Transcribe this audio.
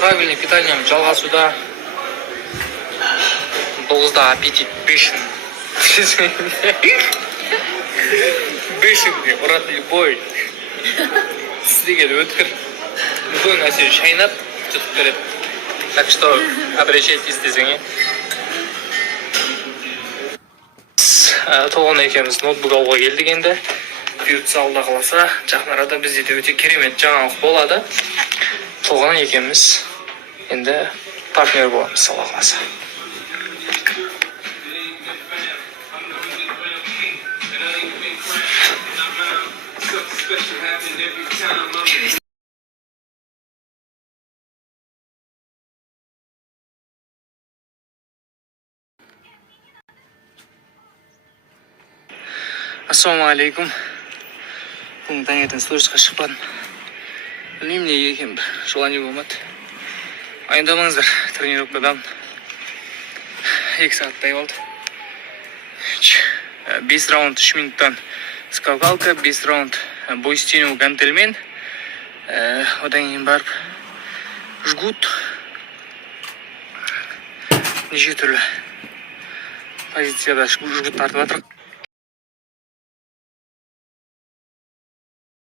Правильный питанием жалғасуда 9-да аппетит 5. Бешенге ұрат любой. Сіздеген өткір. Любой нәрсе шайнап тұтып береді. Так что обращайтесь десең. Толған екеуміз ноутбук алуға келдік енді. Бұйыртса алда қаласа, жақын арада бізде де өте керемет жаңалық болады. Толған екеуміз енді партнер боламыз алла қаласа. Ассалаумалейкум. Бүгін таңертең сторисқа шықпадым. Білмеймін неге екен, бір желание болмады. Айындамаңыздар, тренировкадан 2 сағаттай болды. 5 раунд 3 минуттан скакалка, 5 раунд бой істену гантельмен. Одан кейін барып жгут. Неше түрлі позицияда жгут тартып жатыр.